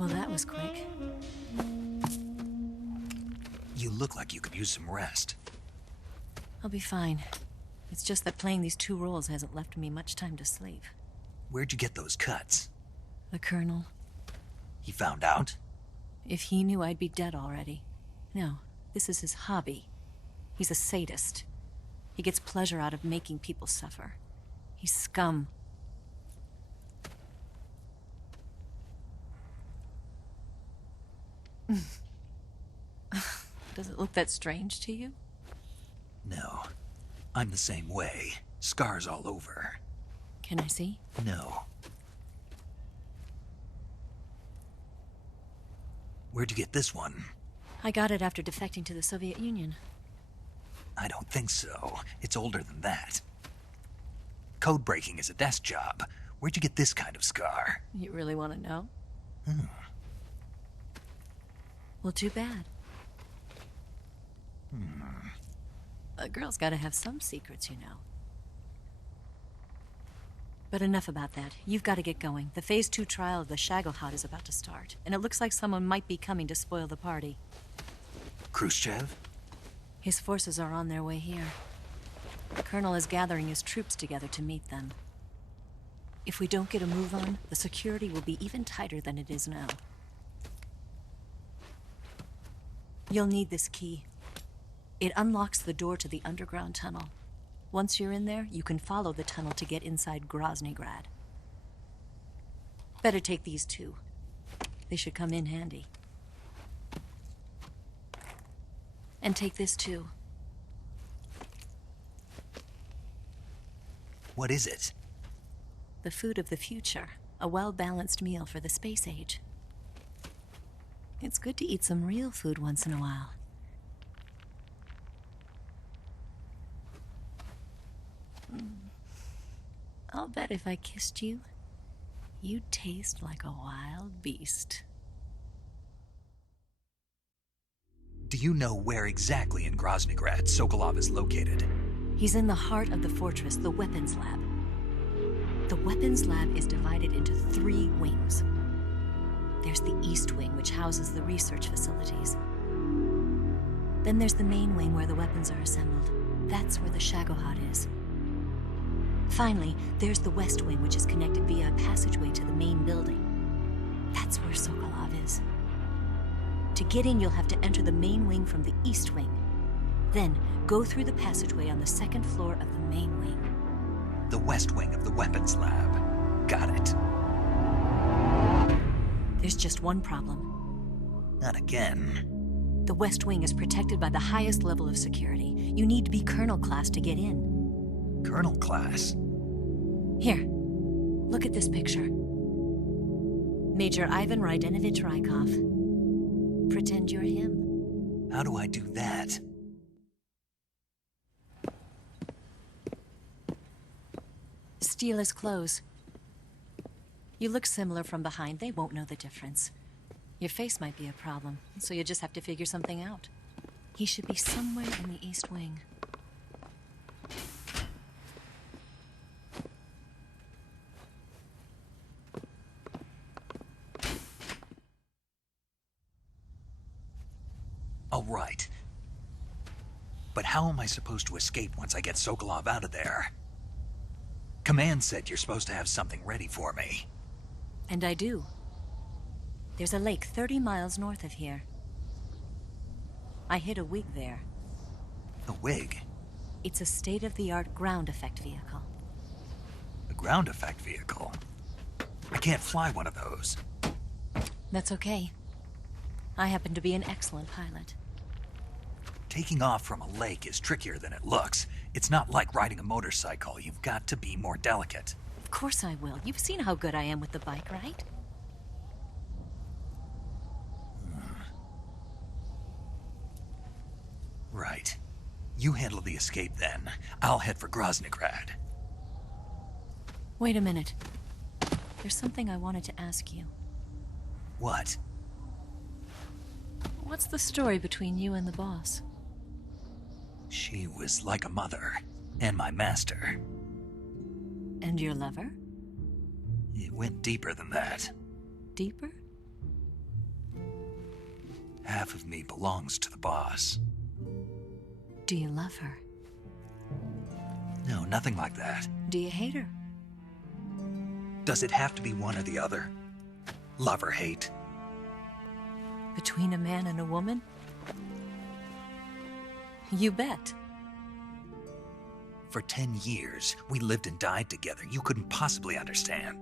Well, that was quick. You look like you could use some rest. I'll be fine. It's just that playing these two roles hasn't left me much time to sleep. Where'd you get those cuts? The Colonel. He found out? If he knew, I'd be dead already. No, this is his hobby. He's a sadist. He gets pleasure out of making people suffer. He's scum. Does it look that strange to you? No. I'm the same way. Scars all over. Can I see? No. Where'd you get this one? I got it after defecting to the Soviet Union. I don't think so. It's older than that. Code breaking is a desk job. Where'd you get this kind of scar? You really want to know? Well, too bad. A girl's gotta have some secrets, you know. But enough about that. You've got to get going. The Phase 2 trial of the Shagelhot is about to start, and it looks like someone might be coming to spoil the party. Khrushchev? His forces are on their way here. Colonel is gathering his troops together to meet them. If we don't get a move on, the security will be even tighter than it is now. You'll need this key. It unlocks the door to the underground tunnel. Once you're in there, you can follow the tunnel to get inside Groznygrad. Better take these two. They should come in handy. And take this too. What is it? The food of the future. A well-balanced meal for the space age. It's good to eat some real food once in a while. I'll bet if I kissed you, you'd taste like a wild beast. Do you know where exactly in Groznygrad Sokolov is located? He's in the heart of the fortress, the weapons lab. The weapons lab is divided into 3 wings. There's the East Wing, which houses the research facilities. Then there's the main wing where the weapons are assembled. That's where the Shagohod is. Finally, there's the West Wing, which is connected via a passageway to the main building. That's where Sokolov is. To get in, you'll have to enter the main wing from the East Wing. Then, go through the passageway on the 2nd floor of the main wing. The West Wing of the weapons lab. Got it. There's just one problem. Not again. The West Wing is protected by the highest level of security. You need to be Colonel class to get in. Colonel class? Here, look at this picture. Major Ivan Rydenovich Rykov. Pretend you're him. How do I do that? Steal his clothes. You look similar from behind. They won't know the difference. Your face might be a problem, so you just have to figure something out. He should be somewhere in the East Wing. All right. But how am I supposed to escape once I get Sokolov out of there? Command said you're supposed to have something ready for me. And I do. There's a lake 30 miles north of here. I hid a wig there. A wig? It's a state-of-the-art ground effect vehicle. A ground effect vehicle? I can't fly one of those. That's okay. I happen to be an excellent pilot. Taking off from a lake is trickier than it looks. It's not like riding a motorcycle. You've got to be more delicate. Of course I will. You've seen how good I am with the bike, right? Right. You handle the escape then. I'll head for Groznygrad. Wait a minute. There's something I wanted to ask you. What? What's the story between you and the boss? She was like a mother, and my master. And your lover? It went deeper than that. Deeper? Half of me belongs to the boss. Do you love her? No, nothing like that. Do you hate her? Does it have to be one or the other? Love or hate? Between a man and a woman? You bet. For 10 years, we lived and died together. You couldn't possibly understand.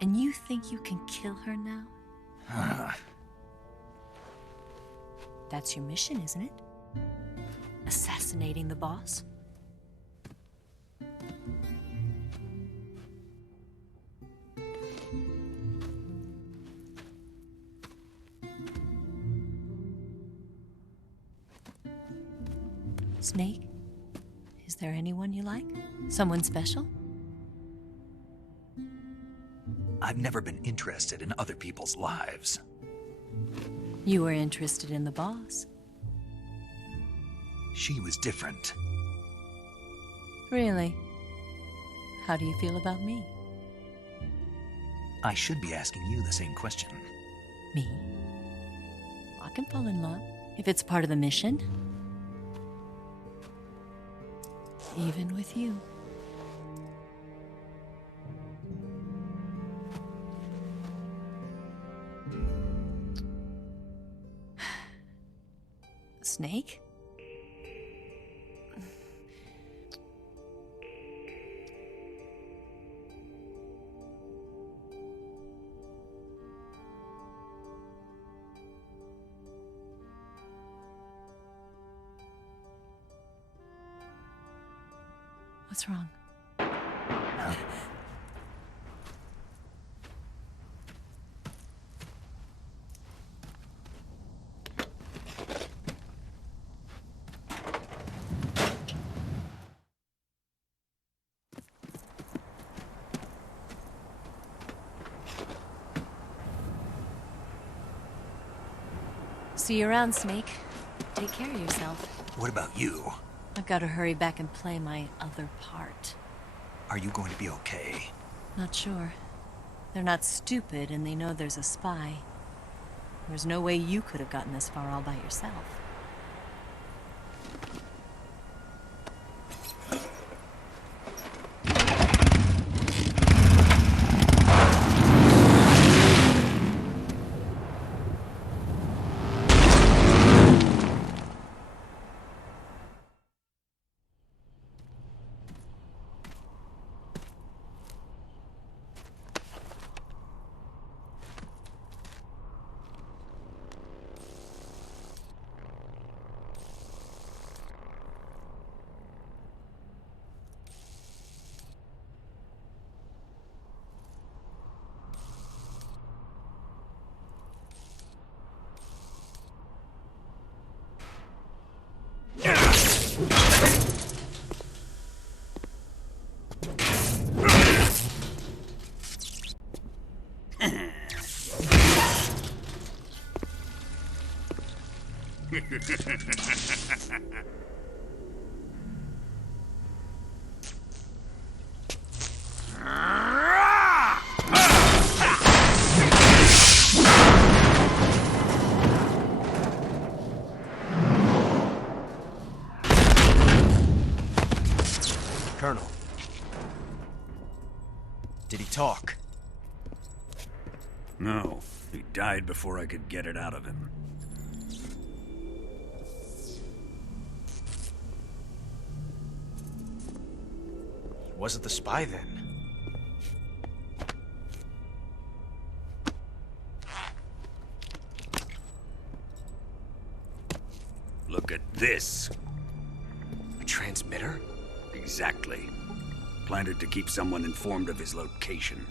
And you think you can kill her now? That's your mission, isn't it? Assassinating the boss? Snake, is there anyone you like? Someone special? I've never been interested in other people's lives. You were interested in the boss. She was different. Really? How do you feel about me? I should be asking you the same question. Me? I can fall in love if it's part of the mission. Even with you. Snake? What's wrong? See you around, Snake. Take care of yourself. What about you? I've got to hurry back and play my other part. Are you going to be okay? Not sure. They're not stupid, and they know there's a spy. There's no way you could have gotten this far all by yourself. Colonel. Did he talk? No, he died before I could get it out of him. Was it the spy then? Look at this. A transmitter? Exactly. Planted to keep someone informed of his location.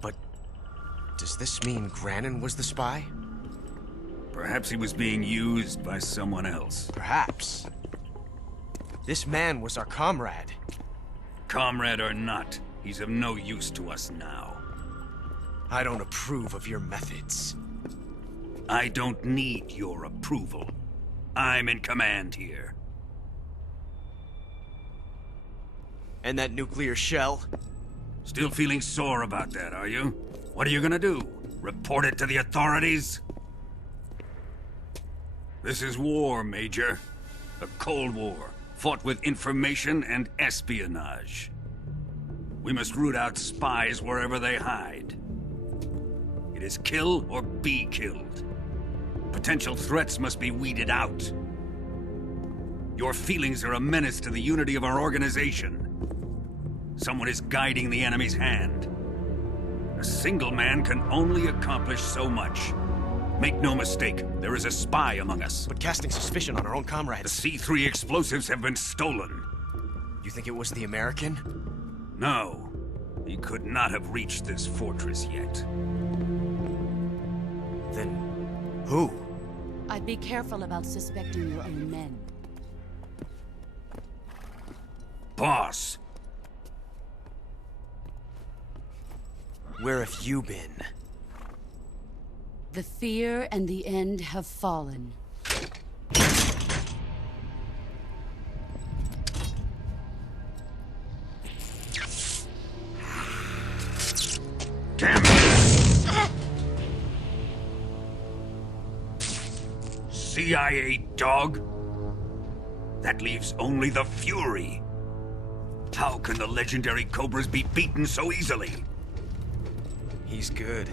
But does this mean Grannon was the spy? Perhaps he was being used by someone else. Perhaps. This man was our comrade. Comrade or not, he's of no use to us now. I don't approve of your methods. I don't need your approval. I'm in command here. And that nuclear shell? Still feeling sore about that, are you? What are you gonna do? Report it to the authorities? This is war, Major. A Cold War, fought with information and espionage. We must root out spies wherever they hide. It is kill or be killed. Potential threats must be weeded out. Your feelings are a menace to the unity of our organization. Someone is guiding the enemy's hand. A single man can only accomplish so much. Make no mistake, there is a spy among us. But casting suspicion on our own The comrades. C3 explosives have been stolen. You think it was the American? No, he could not have reached this fortress yet. Then who? I'd be careful about suspecting your own men. Boss, Where have you been? The fear and the end have fallen. damn it! CIA dog? That leaves only the Fury. How can the legendary Cobras be beaten so easily? He's good.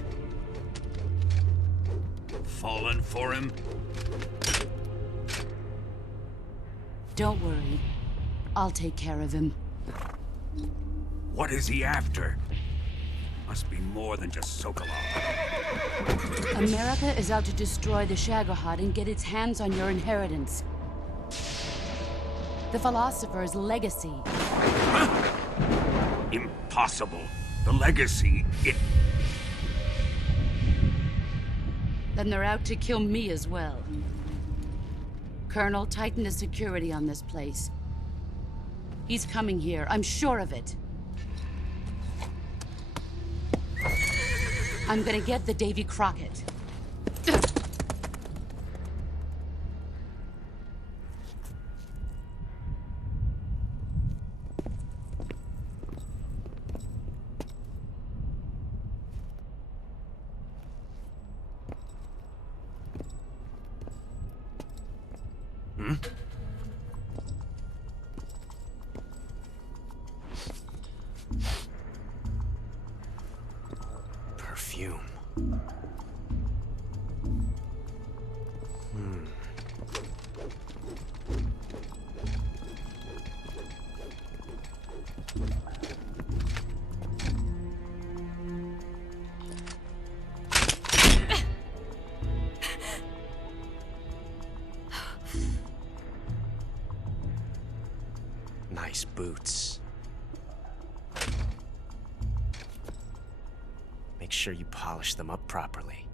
Fallen for him? Don't worry. I'll take care of him. What is he after? Must be more than just Sokolov. America is out to destroy the Shagohod and get its hands on your inheritance. The Philosopher's legacy. Impossible. The legacy, Then they're out to kill me as well. Colonel, tighten the security on this place. He's coming here, I'm sure of it. I'm gonna get the Davy Crockett. Perfume. Nice boots. Make sure you polish them up properly.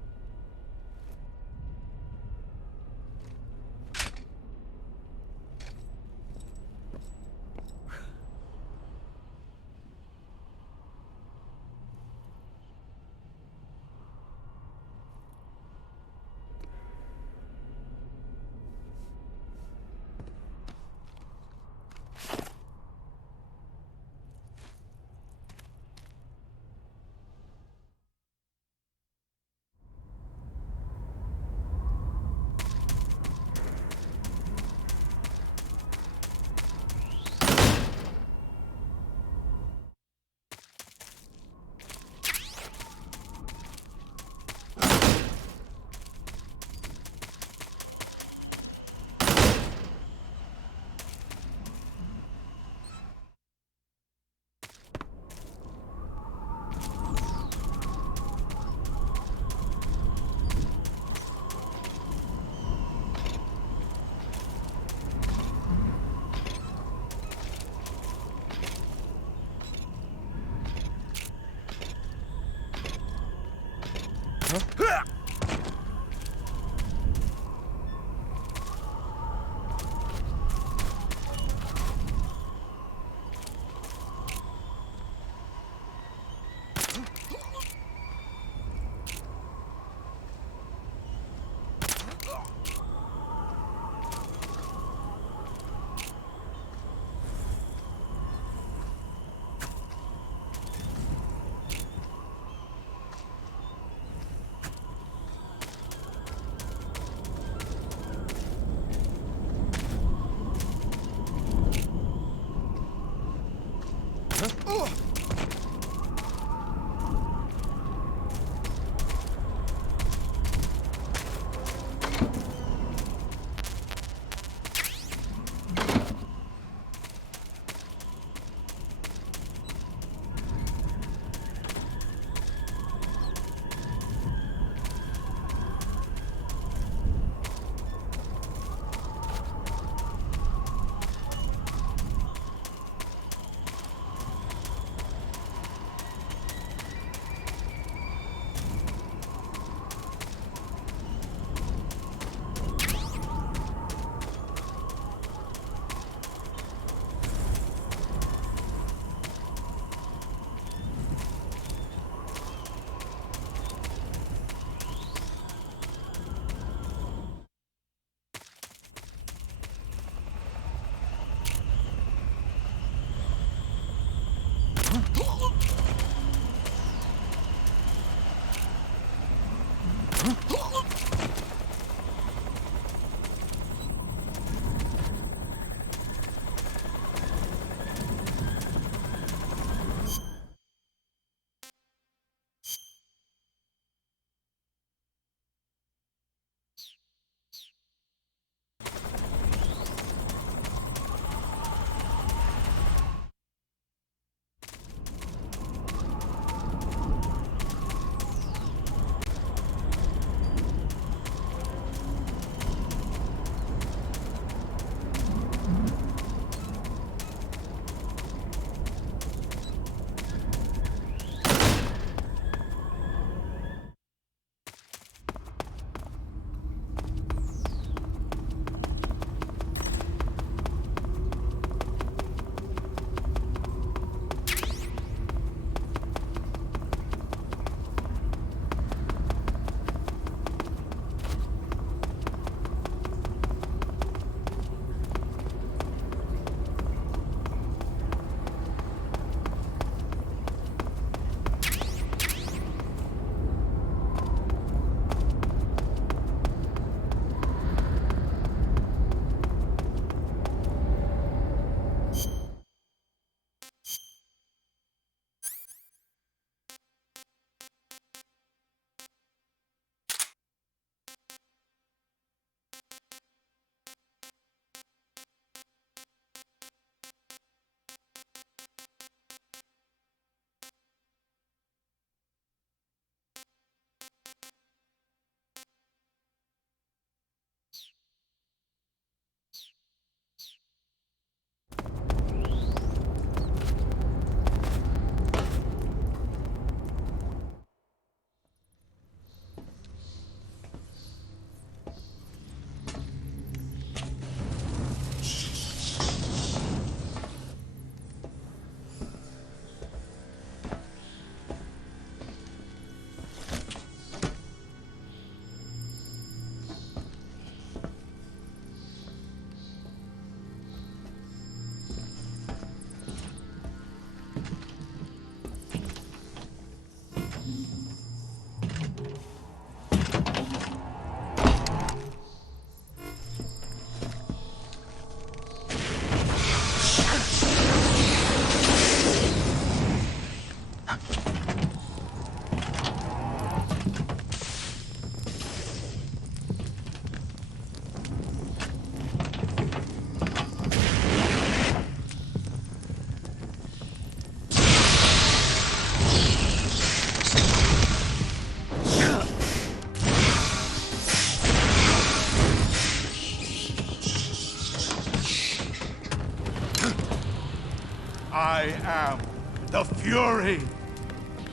I am the Fury.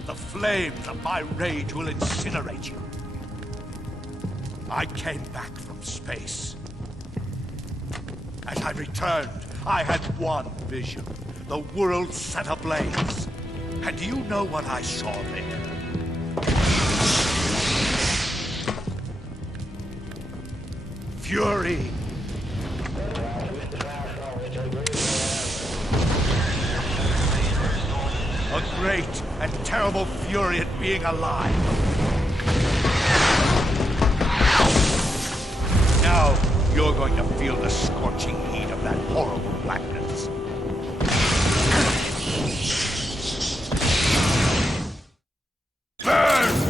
The flames of my rage will incinerate you. I came back from space. As I returned, I had one vision. The world set ablaze. And do you know what I saw there? Fury. A great and terrible fury at being alive. Now, you're going to feel the scorching heat of that horrible blackness. Burn!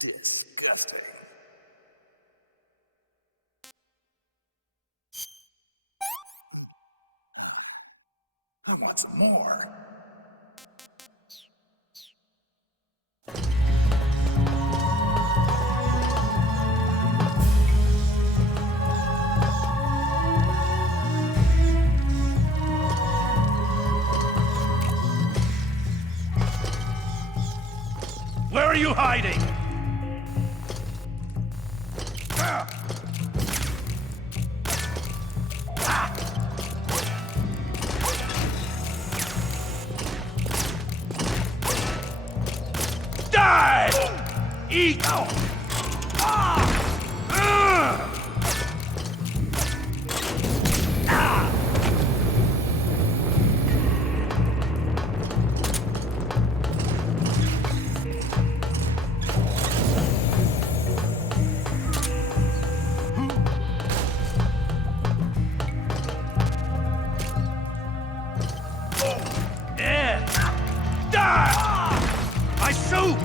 Disgusting. I want some more. Where are you hiding? Die! Eat! Die! My suit!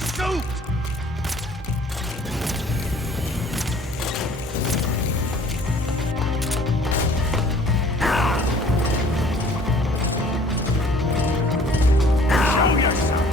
my suit! Show yourself!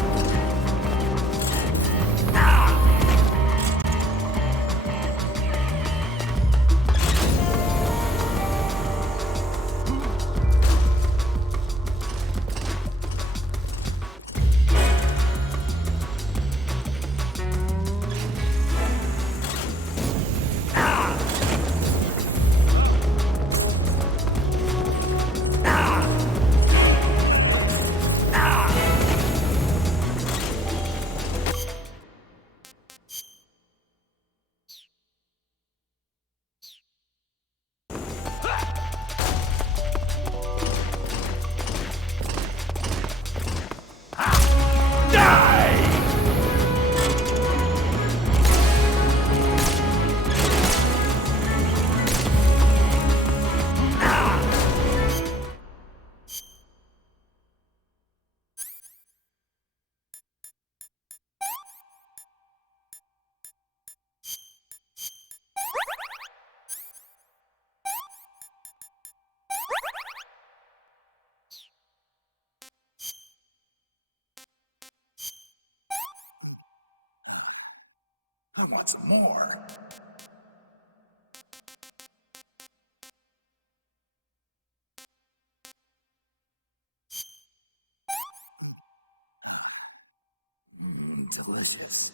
I want some more. Delicious.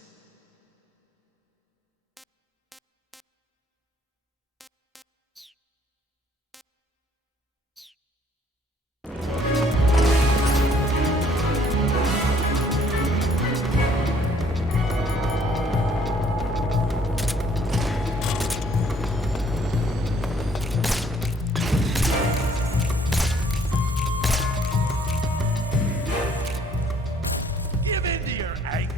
Give in to your anger.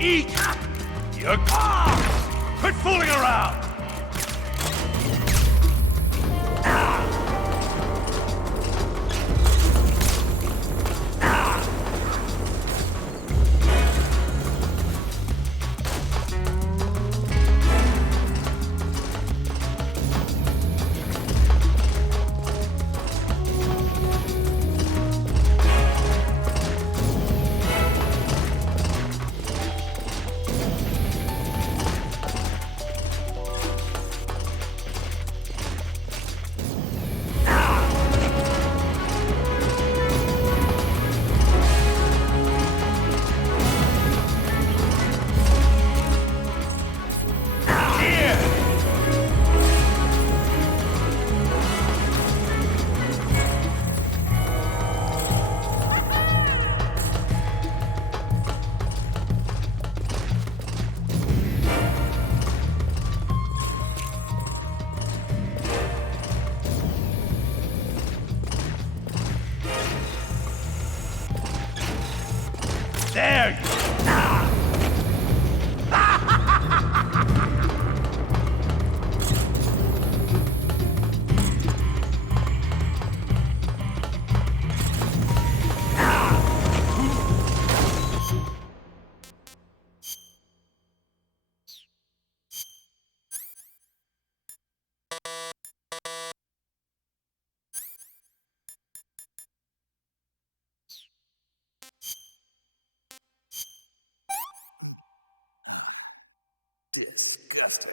Eat! You're gone! Quit fooling around! There you disgusting.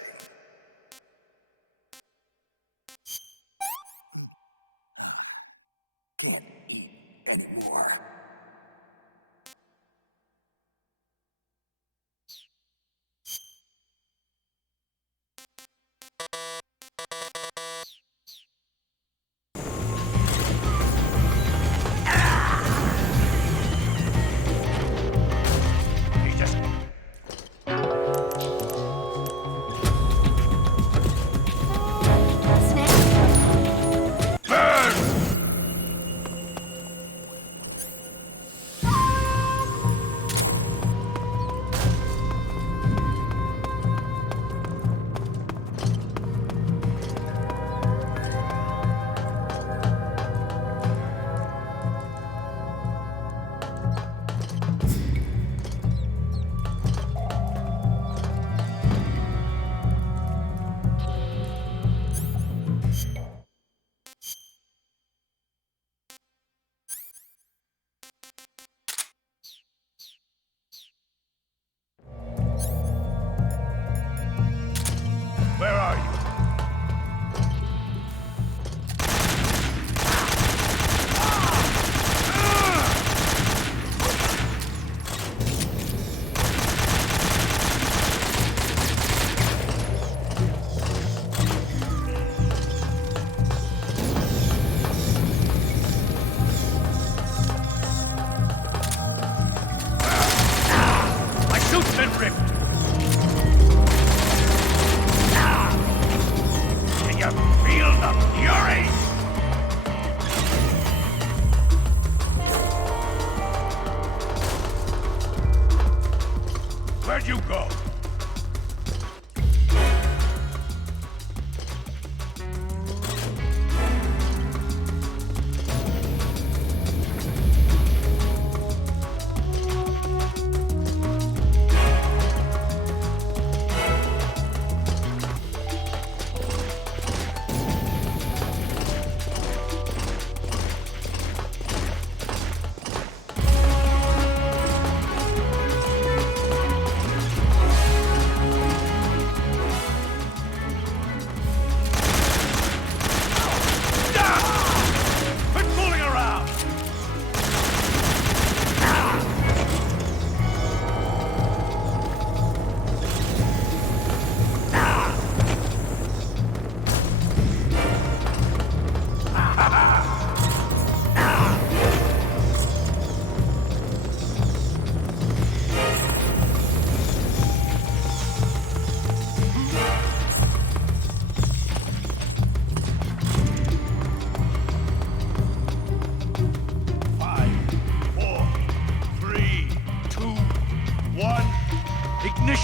Can't eat anymore.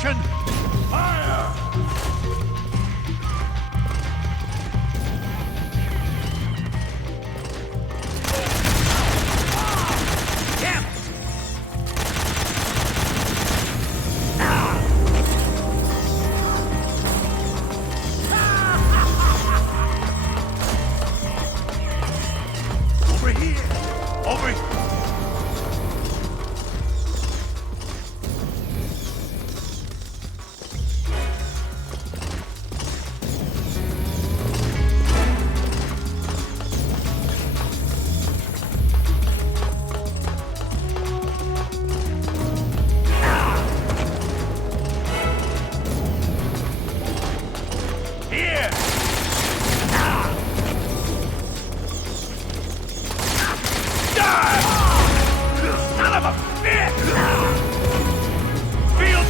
Attention! Fire! Over here! Over here! Here! Die! Son of a bitch! Feel...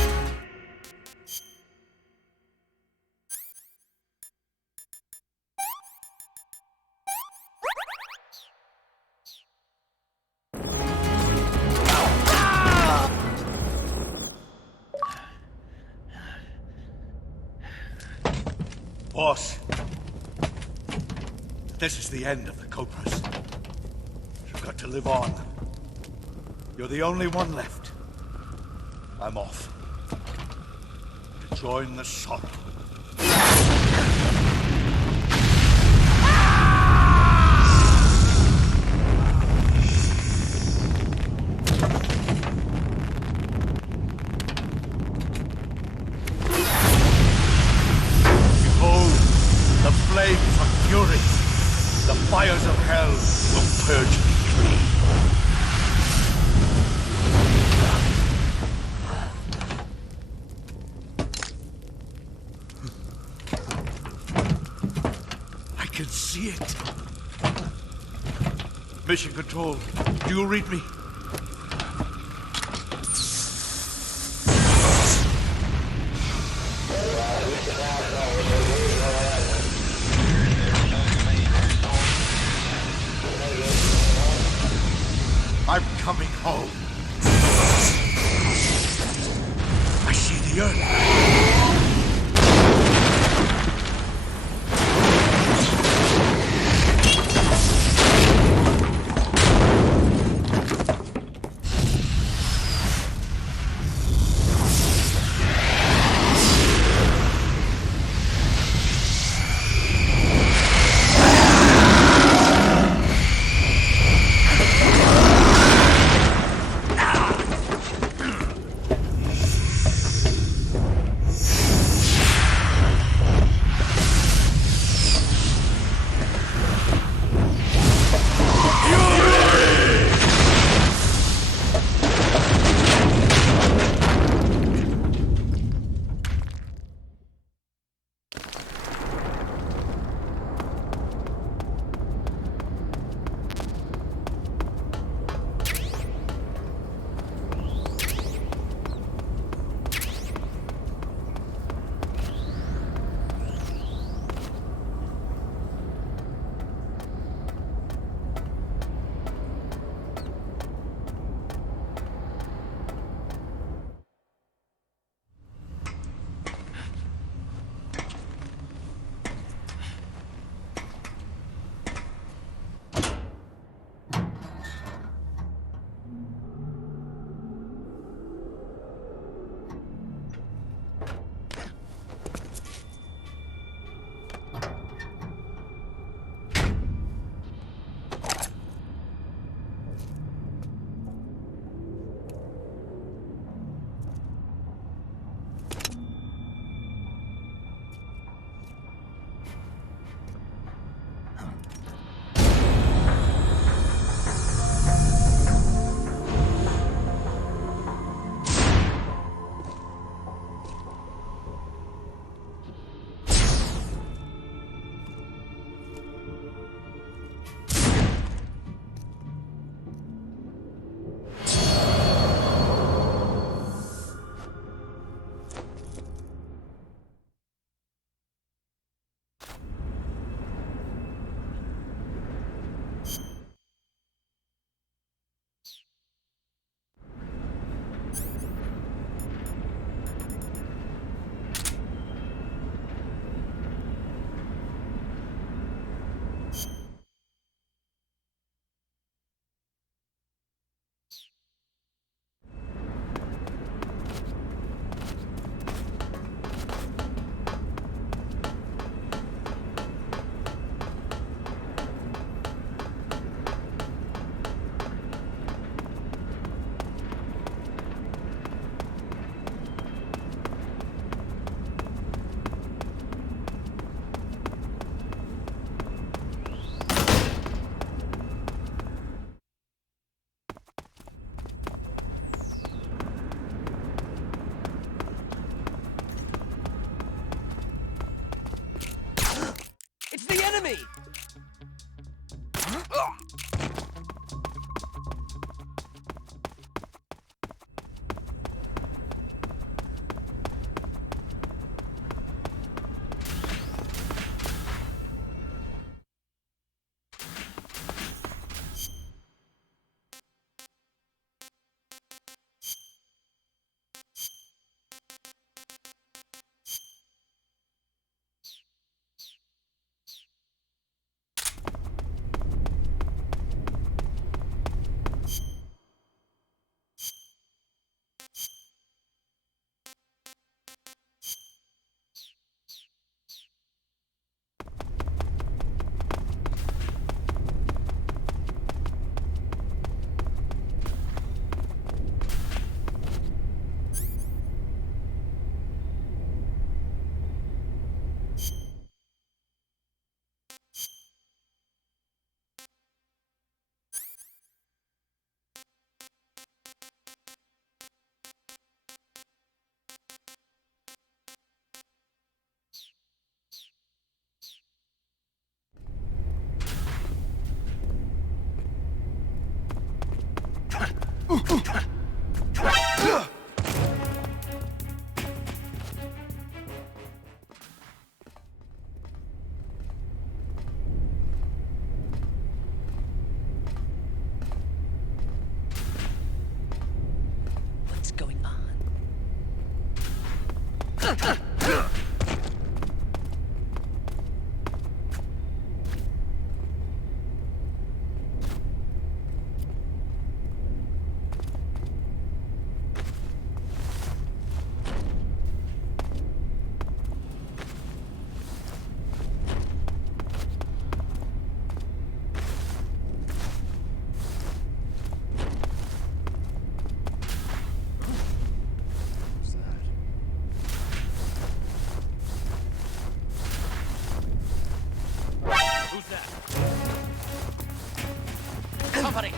Boss, this is the end of the Cobras. You've got to live on. You're the only one left. I'm off. To join the sorrow. Behold, the flames of fury. The fires of hell will purge me clean. I can see it. Mission Control, do you read me? I'm coming home. I see the earth. What's going on? Who's that? Company!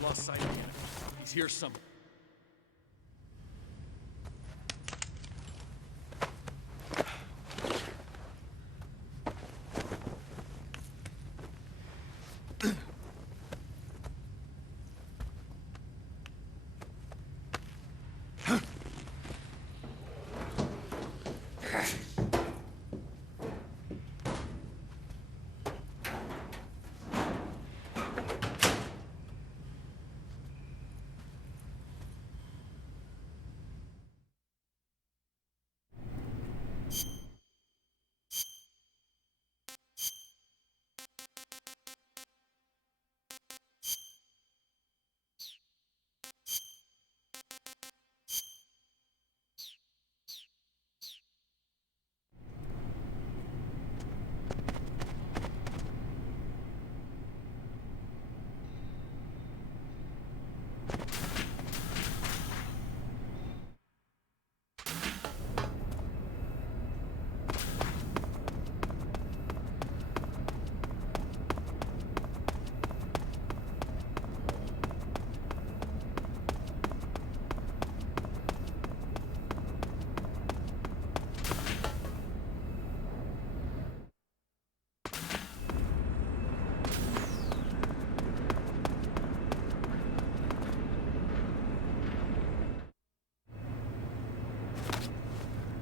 Lost sight of the enemy. He's here somewhere.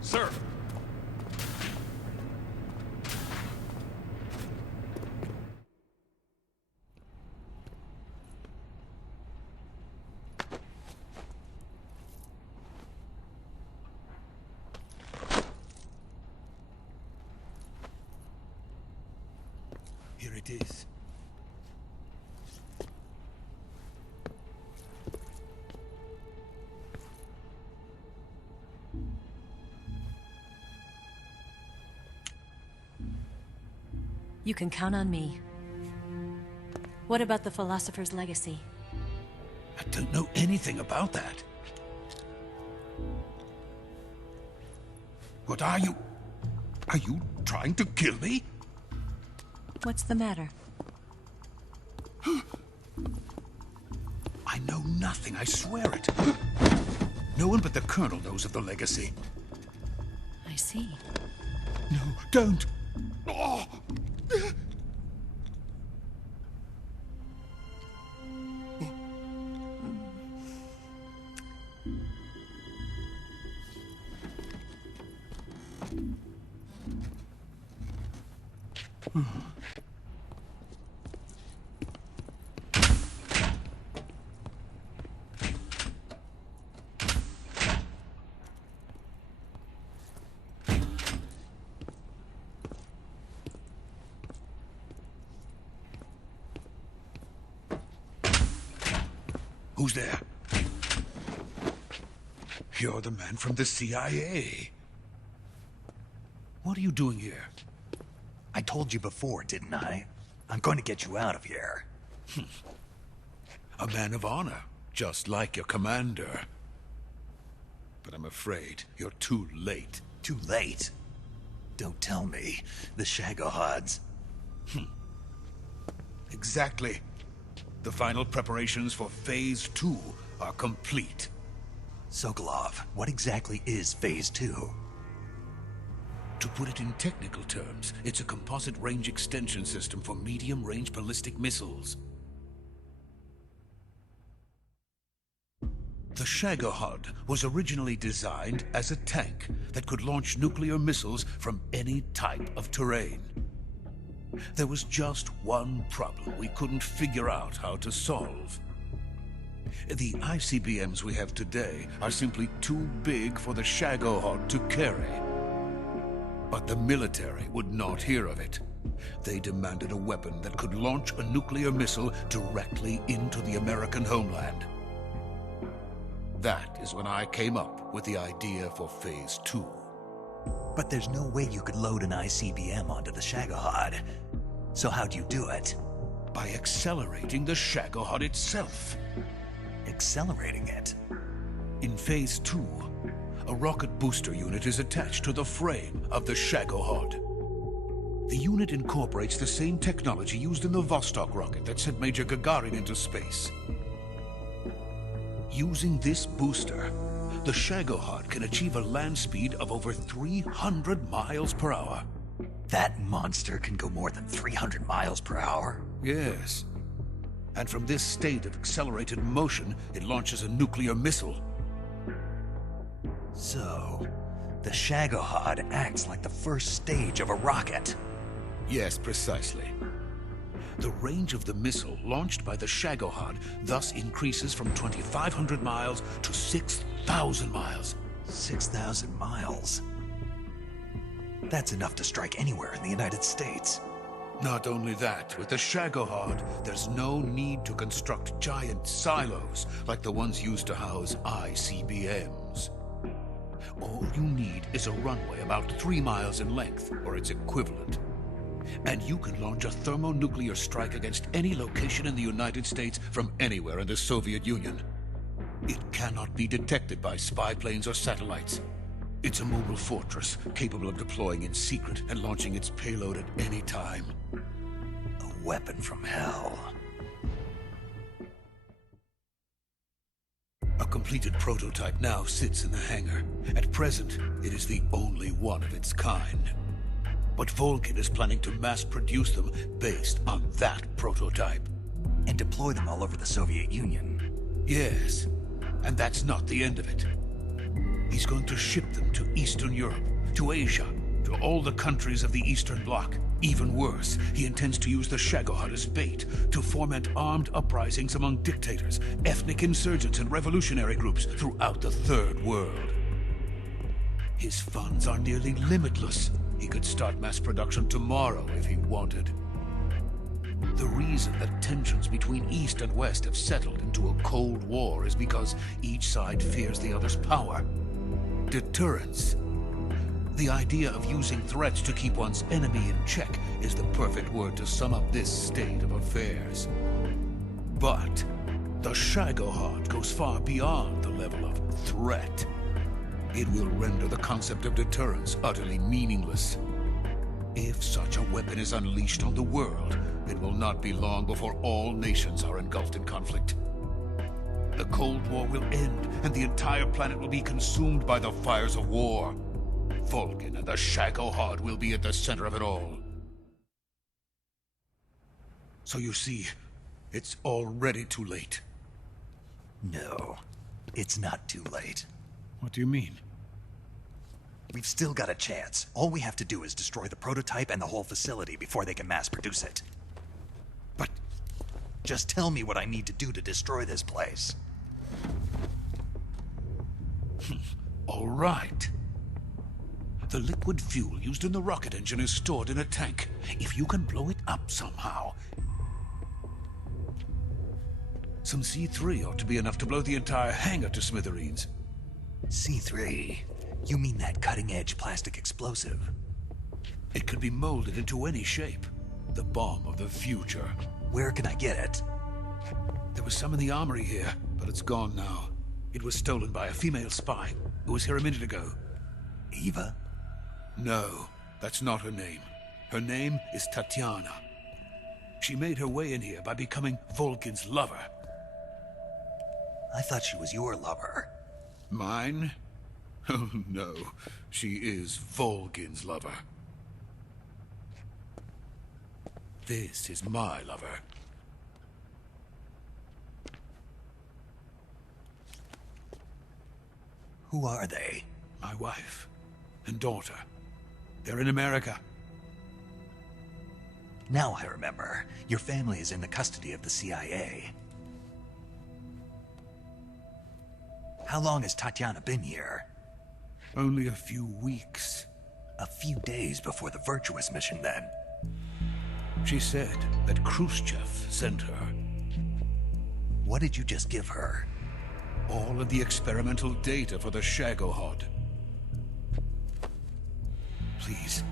Sir! Here it is. You can count on me. What about the philosopher's legacy? I don't know anything about that. What are you? Are you trying to kill me? What's the matter? I know nothing, I swear it. No one but the Colonel knows of the legacy. I see. No, don't! Oh. Who's there? You're the man from the CIA. What are you doing here? I told you before, didn't I? I'm going to get you out of here. A man of honor, just like your commander. But I'm afraid you're too late. Too late? Don't tell me. The Shagohods. Exactly. The final preparations for Phase 2 are complete. Sokolov, what exactly is Phase 2? To put it in technical terms, it's a composite range extension system for medium-range ballistic missiles. The Shagohod was originally designed as a tank that could launch nuclear missiles from any type of terrain. There was just one problem we couldn't figure out how to solve. The ICBMs we have today are simply too big for the Shagohod to carry. But the military would not hear of it. They demanded a weapon that could launch a nuclear missile directly into the American homeland. That is when I came up with the idea for Phase 2. But there's no way you could load an ICBM onto the Shagohod. So how'd you do it? By accelerating the Shagohod itself. Accelerating it? In Phase 2, a rocket booster unit is attached to the frame of the Shagohod. The unit incorporates the same technology used in the Vostok rocket that sent Major Gagarin into space. Using this booster, the Shagohod can achieve a land speed of over 300 miles per hour. That monster can go more than 300 miles per hour? Yes. And from this state of accelerated motion, it launches a nuclear missile. So, the Shagohod acts like the first stage of a rocket. Yes, precisely. The range of the missile launched by the Shagohod thus increases from 2,500 miles to 6,000 miles. 6,000 miles? That's enough to strike anywhere in the United States. Not only that, with the Shagohod, there's no need to construct giant silos like the ones used to house ICBMs. All you need is a runway about 3 miles in length, or its equivalent. And you can launch a thermonuclear strike against any location in the United States from anywhere in the Soviet Union. It cannot be detected by spy planes or satellites. It's a mobile fortress, capable of deploying in secret and launching its payload at any time. A weapon from hell. A completed prototype now sits in the hangar. At present, it is the only one of its kind. But Volgin is planning to mass-produce them based on that prototype. And deploy them all over the Soviet Union. Yes, and that's not the end of it. He's going to ship them to Eastern Europe, to Asia, to all the countries of the Eastern Bloc. Even worse, he intends to use the Shagohod as bait to foment armed uprisings among dictators, ethnic insurgents, and revolutionary groups throughout the Third World. His funds are nearly limitless. He could start mass production tomorrow if he wanted. The reason that tensions between East and West have settled into a Cold War is because each side fears the other's power. Deterrence. The idea of using threats to keep one's enemy in check is the perfect word to sum up this state of affairs. But the Shagohod goes far beyond the level of threat. It will render the concept of deterrence utterly meaningless. If such a weapon is unleashed on the world, it will not be long before all nations are engulfed in conflict. The Cold War will end, and the entire planet will be consumed by the fires of war. Volgin and the Shagohod will be at the center of it all. So you see, it's already too late. No, it's not too late. What do you mean? We've still got a chance. All we have to do is destroy the prototype and the whole facility before they can mass produce it. But just tell me what I need to do to destroy this place. all right. The liquid fuel used in the rocket engine is stored in a tank. If you can blow it up somehow... Some C3 ought to be enough to blow the entire hangar to smithereens. C3? You mean that cutting-edge plastic explosive? It could be molded into any shape. The bomb of the future. Where can I get it? There was some in the armory here, but it's gone now. It was stolen by a female spy who was here a minute ago. Eva? No, that's not her name. Her name is Tatiana. She made her way in here by becoming Volkin's lover. I thought she was your lover. Mine? Oh no, she is Volkin's lover. This is my lover. Who are they? My wife and daughter. They're in America. Now I remember. Your family is in the custody of the CIA. How long has Tatiana been here? Only a few weeks. A few days before the Virtuous mission, then. She said that Khrushchev sent her. What did you just give her? All of the experimental data for the Shagohod. Please,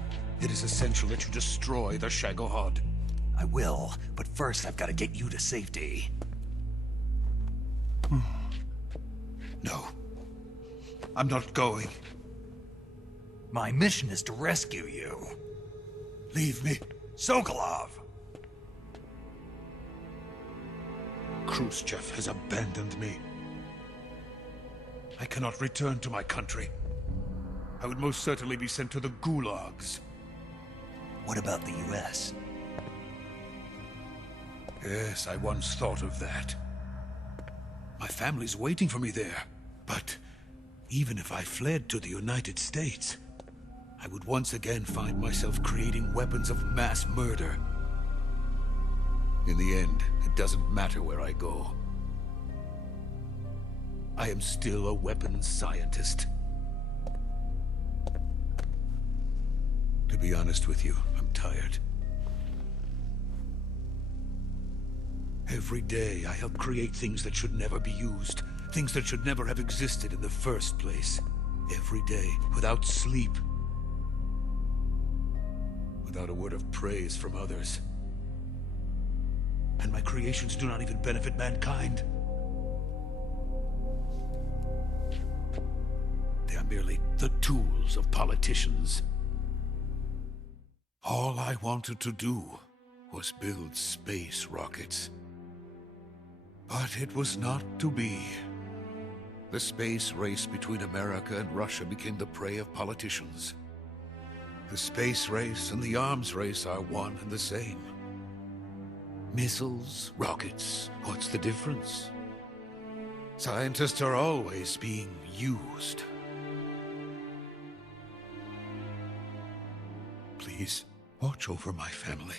it is essential that you destroy the Shagohod. I will, but first I've got to get you to safety. No. I'm not going. My mission is to rescue you. Leave me. Sokolov! Khrushchev has abandoned me. I cannot return to my country. I would most certainly be sent to the gulags. What about the US? Yes, I once thought of that. My family's waiting for me there. But even if I fled to the United States, I would once again find myself creating weapons of mass murder. In the end, it doesn't matter where I go. I am still a weapons scientist. To be honest with you, I'm tired. Every day I help create things that should never be used. Things that should never have existed in the first place. Every day, without sleep. Without a word of praise from others. And my creations do not even benefit mankind. They are merely the tools of politicians. All I wanted to do was build space rockets. But it was not to be. The space race between America and Russia became the prey of politicians. The space race and the arms race are one and the same. Missiles, rockets, what's the difference? Scientists are always being used. Please, watch over my family.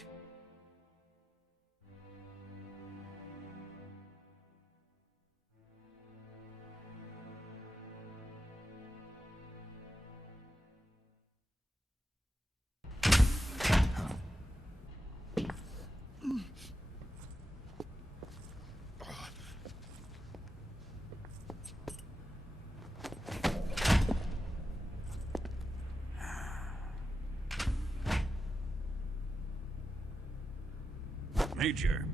Major,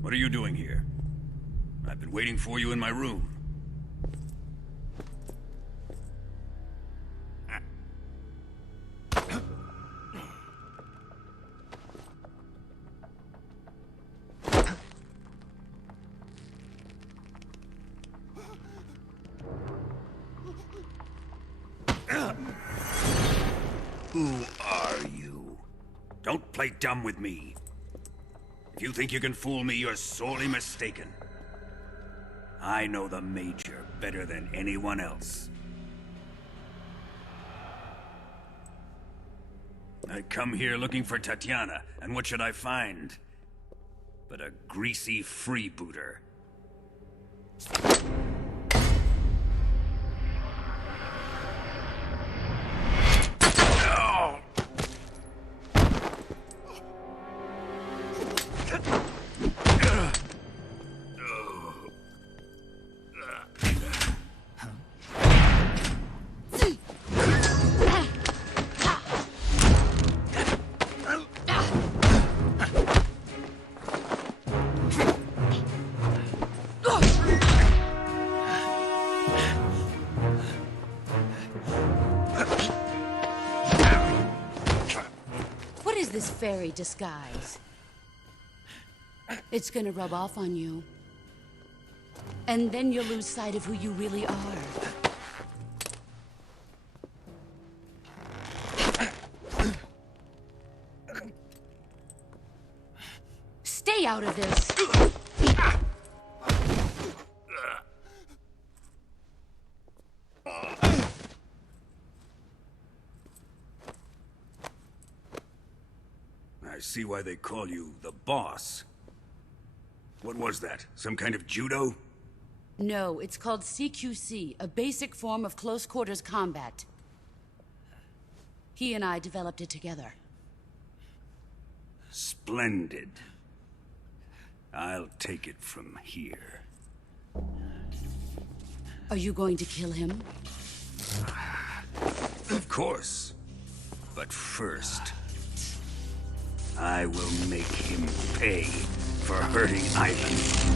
what are you doing here? I've been waiting for you in my room. Who are you? Don't play dumb with me. If you think you can fool me, you're sorely mistaken. I know the Major better than anyone else. I come here looking for Tatiana, and what should I find? But a greasy freebooter. fairy disguise. It's gonna rub off on you. And then you'll lose sight of who you really are. Stay out of this! I see why they call you the boss. What was that? Some kind of judo? No, it's called CQC, a basic form of close quarters combat. He and I developed it together. Splendid. I'll take it from here. Are you going to kill him? Of course. But first, I will make him pay for hurting Ivan.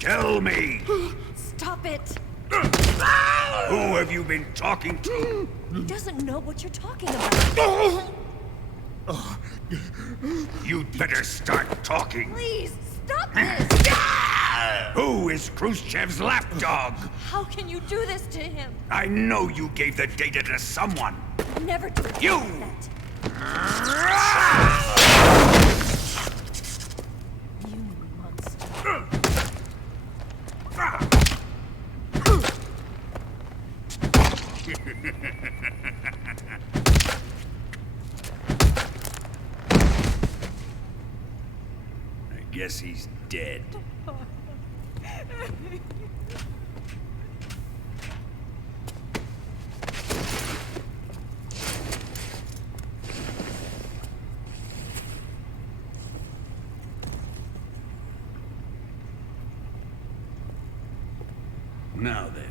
Tell me! Stop it! Who have you been talking to? He doesn't know what you're talking about. You'd better start talking. Please, stop this! Who is Khrushchev's lapdog? How can you do this to him? I know you gave the data to someone. Never do it You! like that. You monster. I guess he's dead. Now then,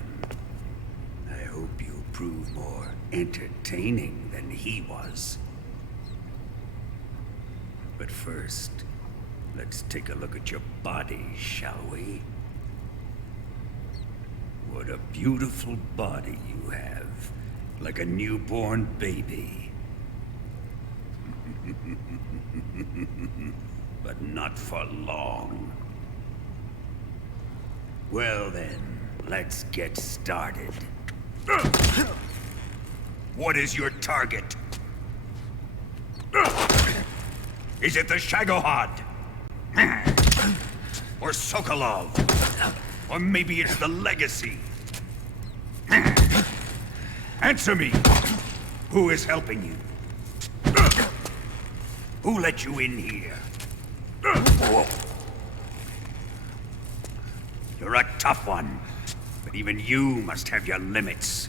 I hope you'll prove more entertaining than he was. But first, let's take a look at your body, shall we? What a beautiful body you have, like a newborn baby. But not for long. Well then, let's get started. What is your target? Is it the Shagohod? Or Sokolov? Or maybe it's the Legacy? Answer me! Who is helping you? Who let you in here? You're a tough one, but even you must have your limits.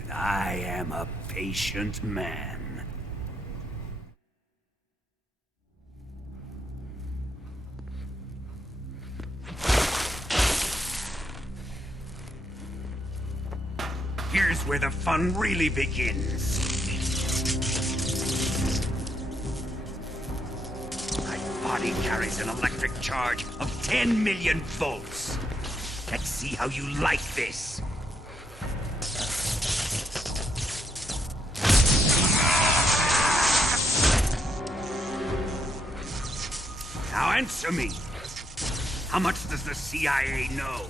And I am a patient man. Here's where the fun really begins. My body carries an electric charge of 10 million volts. Let's see how you like this. Now answer me. How much does the CIA know?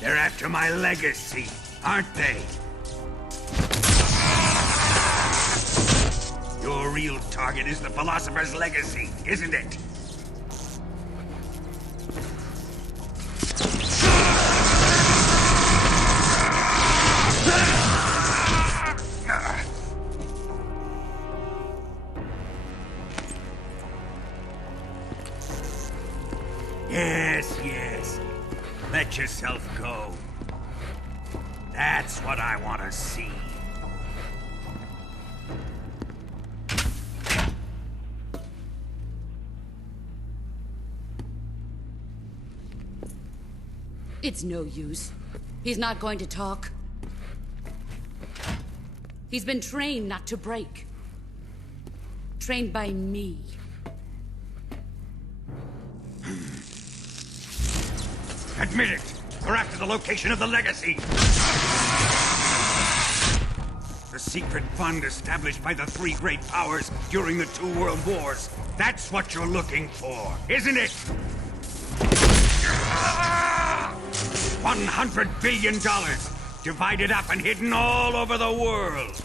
They're after my legacy, aren't they? Your real target is the Philosopher's Legacy, isn't it? Yes, yes. Let yourself go. That's what I want to see. It's no use. He's not going to talk. He's been trained not to break. Trained by me. Admit it! We're after the location of the Legacy! The secret fund established by the three great powers during the 2 world wars. That's what you're looking for, isn't it? $100 billion, divided up and hidden all over the world.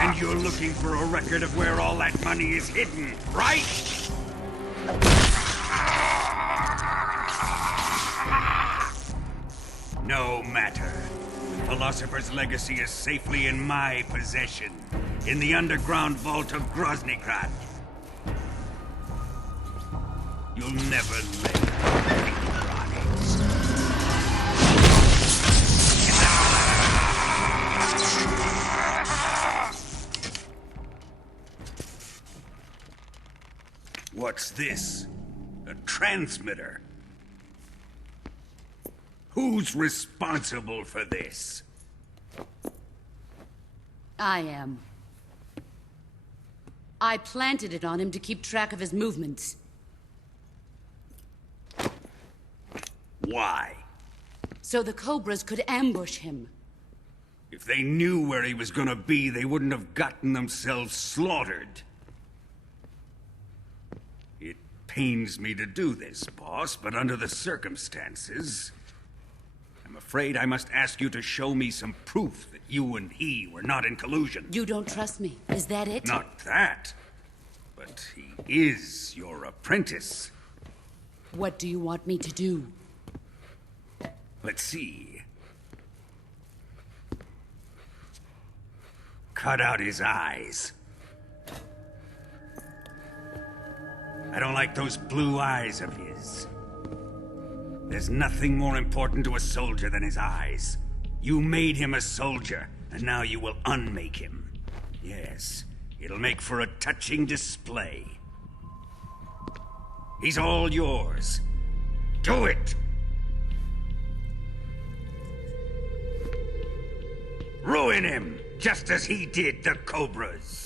And you're looking for a record of where all that money is hidden, right? No matter. The Philosopher's Legacy is safely in my possession, in the underground vault of Groznygrad. You'll never live to rot it. What's this? A transmitter? Who's responsible for this? I am. I planted it on him to keep track of his movements. Why? So the Cobras could ambush him. If they knew where he was gonna be, they wouldn't have gotten themselves slaughtered. It pains me to do this, boss, but under the circumstances, I'm afraid I must ask you to show me some proof that you and he were not in collusion. You don't trust me, is that it? Not that, but he is your apprentice. What do you want me to do? Let's see. Cut out his eyes. I don't like those blue eyes of his. There's nothing more important to a soldier than his eyes. You made him a soldier, and now you will unmake him. Yes, it'll make for a touching display. He's all yours. Do it! Ruin him, just as he did the Cobras.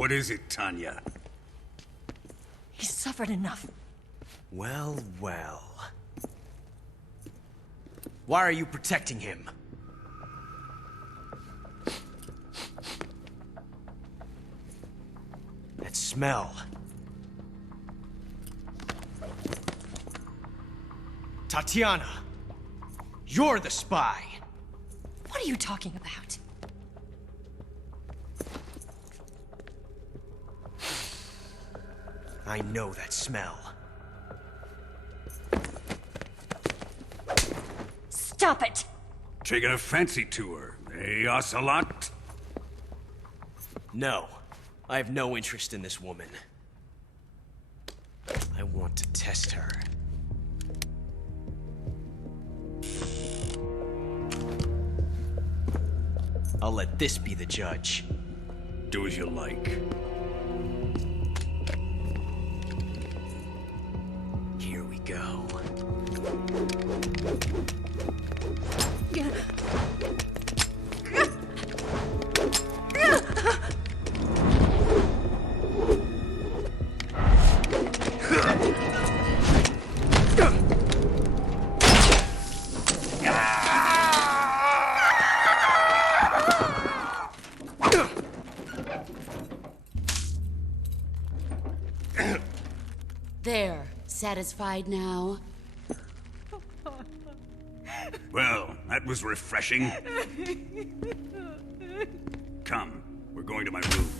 What is it, Tanya? He's suffered enough. Well, well. Why are you protecting him? That smell. Tatiana! You're the spy! What are you talking about? I know that smell. Stop it! Taking a fancy to her, eh, Ocelot? No. I have no interest in this woman. I want to test her. I'll let this be the judge. Do as you like. Here we go. There. Satisfied now? Well, that was refreshing. Come, we're going to my room.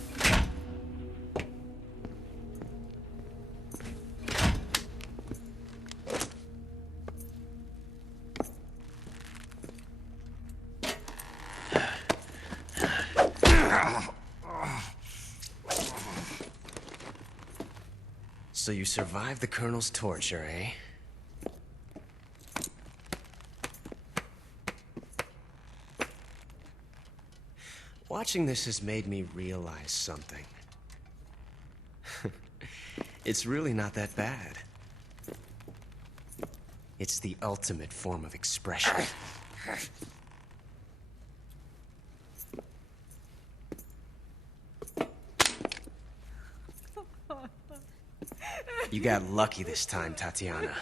So you survived the Colonel's torture, eh? Watching this has made me realize something. It's really not that bad. It's the ultimate form of expression. You got lucky this time, Tatiana.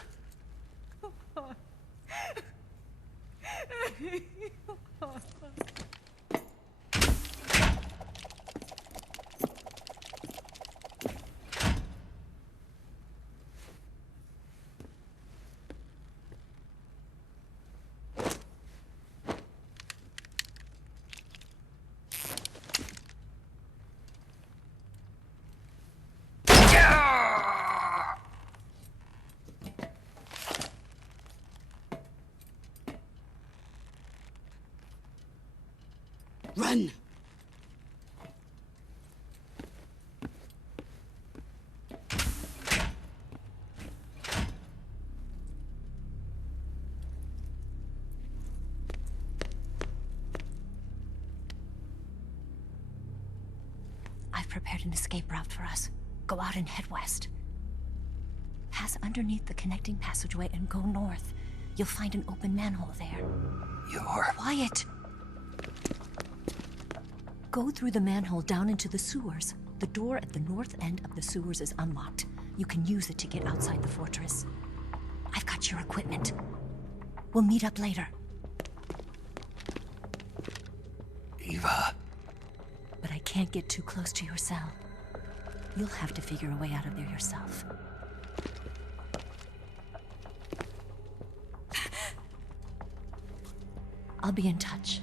Run! I've prepared an escape route for us. Go out and head west. Pass underneath the connecting passageway and go north. You'll find an open manhole there. You're... Quiet! Go through the manhole down into the sewers. The door at the north end of the sewers is unlocked. You can use it to get outside the fortress. I've got your equipment. We'll meet up later. Eva... But I can't get too close to your cell. You'll have to figure a way out of there yourself. I'll be in touch.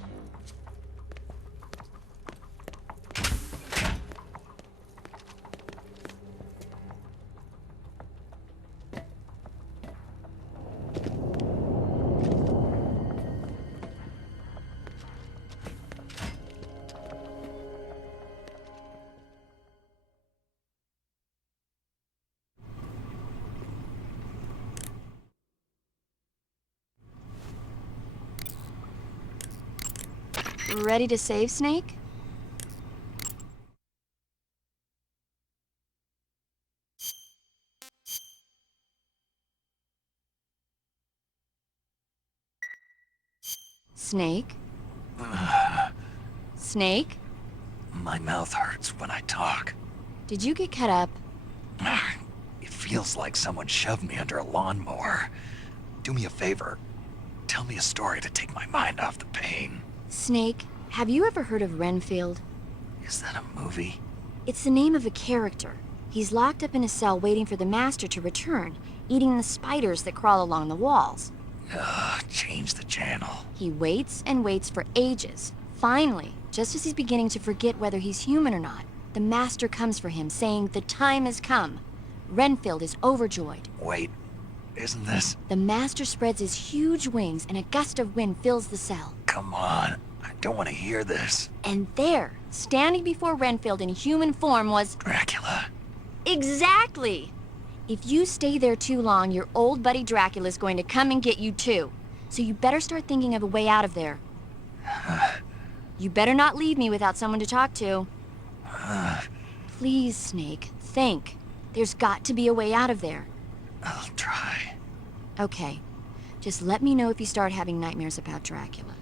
Ready to save, Snake? Snake? Snake? My mouth hurts when I talk. Did you get cut up? It feels like someone shoved me under a lawnmower. Do me a favor. Tell me a story to take my mind off the pain. Snake, have you ever heard of Renfield? Is that a movie? It's the name of a character. He's locked up in a cell waiting for the master to return, eating the spiders that crawl along the walls. Change the channel. He waits and waits for ages. Finally, just as he's beginning to forget whether he's human or not, the master comes for him, saying the time has come. Renfield is overjoyed. Wait, isn't this... The master spreads his huge wings and a gust of wind fills the cell. Come on, I don't want to hear this. And there, standing before Renfield in human form was... Dracula. Exactly! If you stay there too long, your old buddy Dracula's going to come and get you too. So you better start thinking of a way out of there. You better not leave me without someone to talk to. Please, Snake, think. There's got to be a way out of there. I'll try. Okay. Just let me know if you start having nightmares about Dracula.